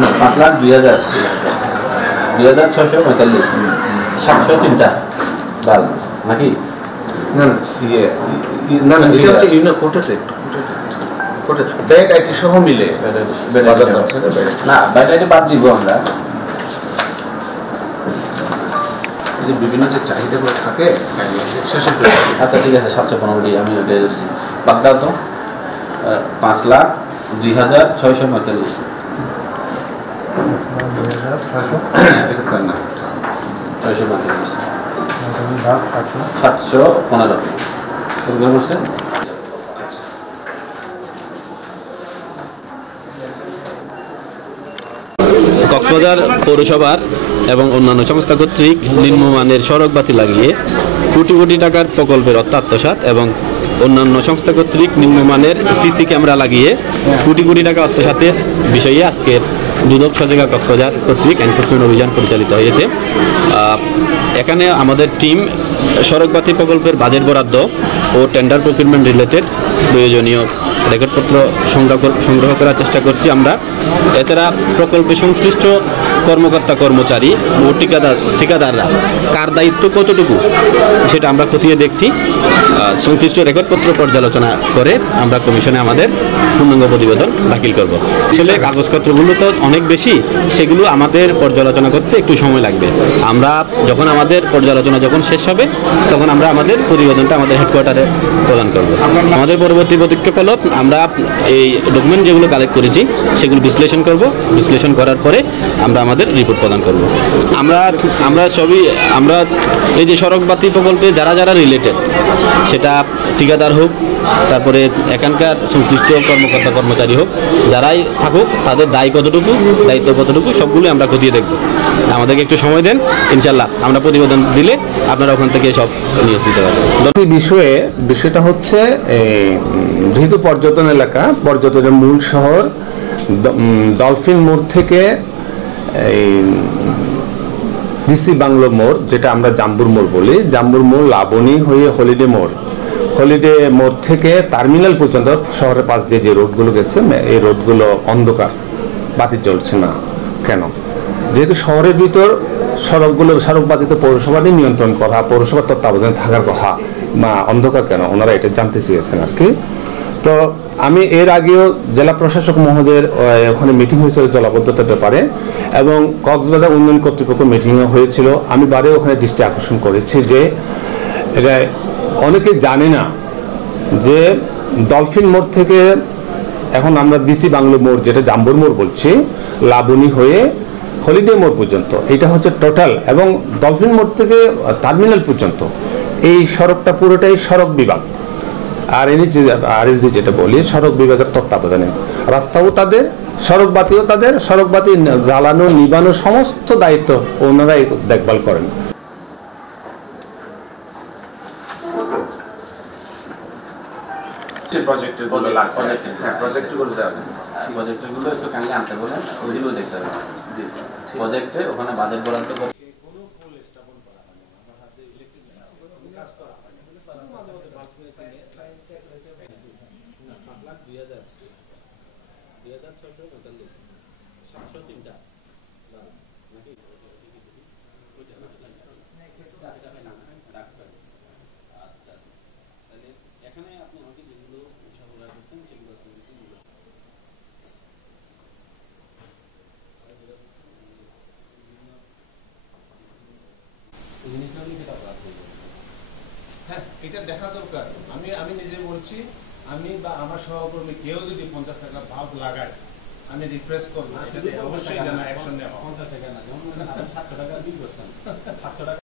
না 5,02,645 703টা ডাল নাকি? না না না না এটা হচ্ছে ইউনিয়ন কোটাতে ব্যাট আইটি সহ মিলে না ব্যাট আইটি বাদ দিব আমরা। যে বিভিন্ন যে চাহিদাগুলো থাকে আচ্ছা ঠিক আছে 715টি আমি ওটাই দিচ্ছি। বাদ দাও তো 5,02,645 এটা কর না 645 715 কোন বলছেন? কক্সবাজার পৌরসভার এবং অন্যান্য সংস্থা কর্তৃক নিম্নমানের সড়ক বাতি লাগিয়ে কোটি কোটি টাকার প্রকল্পের অর্থ আত্মসাৎ এবং অন্যান্য সংস্থা কর্তৃক নিম্নমানের সিসি ক্যামেরা লাগিয়ে কোটি কোটি টাকা আত্মসাতের বিষয়ে আজকের দুদক সজাগা কক্সবাজার কর্তৃক এনফোর্সমেন্ট অভিযান পরিচালিত হয়েছে। এখানে আমাদের টিম সড়কবাতি প্রকল্পের বাজেট বরাদ্দ ও টেন্ডার প্রকিউরমেন্ট রিলেটেড প্রয়োজনীয় রেকর্ডপত্র সংগ্রহ করার চেষ্টা করছি আমরা। এছাড়া প্রকল্পে সংশ্লিষ্ট কর্মকর্তা কর্মচারী ও ঠিকাদাররা কার দায়িত্ব কতটুকু সেটা আমরা খতিয়ে দেখছি। সংশ্লিষ্ট রেকর্ডপত্র পর্যালোচনা করে আমরা কমিশনে আমাদের পূর্ণাঙ্গ প্রতিবেদন দাখিল করব। আসলে কাগজপত্রগুলো তো অনেক বেশি, সেগুলো আমাদের পর্যালোচনা করতে একটু সময় লাগবে। আমরা যখন আমাদের পর্যালোচনা যখন শেষ হবে তখন আমরা আমাদের প্রতিবেদনটা আমাদের হেডকোয়ার্টারে প্রদান করব। আমাদের পরবর্তী পদক্ষেপ হলো আমরা এই ডকুমেন্ট যেগুলো কালেক্ট করেছি সেগুলো বিশ্লেষণ করব। বিশ্লেষণ করার পরে আমরা আমাদের রিপোর্ট প্রদান করব। আমরা এই যে সড়কবাতি প্রকল্পে যারা যারা রিলেটেড, সেটা ঠিকাদার হোক, তারপরে এখানকার সংশ্লিষ্ট কর্মকর্তা কর্মচারী হোক, যারাই থাকুক তাদের দায়িত্ব কতটুকু সবগুলো আমরা খতিয়ে দেখব। আমাদেরকে একটু সময় দেন, ইনশাল্লাহ আমরা প্রতিবেদন দিলে আপনারা ওখান থেকে সব নিউজ দিতে পারবেন। বিষয়টা হচ্ছে যেহেতু পর্যটন এলাকা, পর্যটনের মূল শহর ডলফিন মোড় থেকে এই ডিসি বাংলো মোড়, যেটা আমরা জাম্বুর মোড় বলি, জাম্বুর মোড় লাবণী হয়ে হলিডে মোড় থেকে টার্মিনাল পর্যন্ত শহরের পাশ দিয়ে যে রোডগুলো গেছে, এই রোডগুলো অন্ধকার, বাতি জ্বলছে না কেন? যেহেতু শহরের ভিতর সড়ক বাতি তো পৌরসভারই নিয়ন্ত্রণ করা, পৌরসভার তত্ত্বাবধানে থাকার কথা, অন্ধকার কেন ওনারা এটা জানতে চেয়েছেন আর কি। তো আমি এর আগেও জেলা প্রশাসক মহোদয়ের ওখানে মিটিং হয়েছিল জলাবদ্ধতার ব্যাপারে, এবং কক্সবাজার উন্নয়ন কর্তৃপক্ষ মিটিংও হয়েছিল। আমি বারে ওখানে দৃষ্টি আকর্ষণ করেছি যে এটা অনেকে জানে না যে ডলফিন মোড় থেকে এখন আমরা ডিসি বাংলো মোড়, যেটা জাম্বুর মোড় বলছি, লাবণী হয়ে হলিডে মোড় পর্যন্ত এটা হচ্ছে টোটাল, এবং ডলফিন মোড় থেকে টার্মিনাল পর্যন্ত এই সড়কটা পুরোটাই সড়ক বিভাগ আর আরএসডি যেটা বলি সড়ক বিভাগের তত্ত্বাবধানে। রাস্তাও তাদের, সড়ক বাতিও তাদের, সড়ক বাতি জ্বালানো নিবানো সমস্ত দায়িত্ব ওনারাই দেখভাল করেন। প্রজেক্টগুলো একটু কাইন্ডলি আনতে বলেন, ওইগুলো দেখতে হবে। প্রজেক্টে ওখানে বাজেট বরাদ্দ এখানে আপনি আমাকে যেগুলো সরবরাহ করছেন সেগুলো হ্যাঁ, এটা দেখা দরকার। আমি নিজে বলছি, আমি বা আমার সহকর্মী কেউ যদি 50 টাকা ভাব লাগায় আমি রিকোয়েস্ট করবো অবশ্যই যেন অ্যাকশন নেওয়া। 50 টাকা না, যেমন 700 টাকা বিল করছেন, 700 টাকা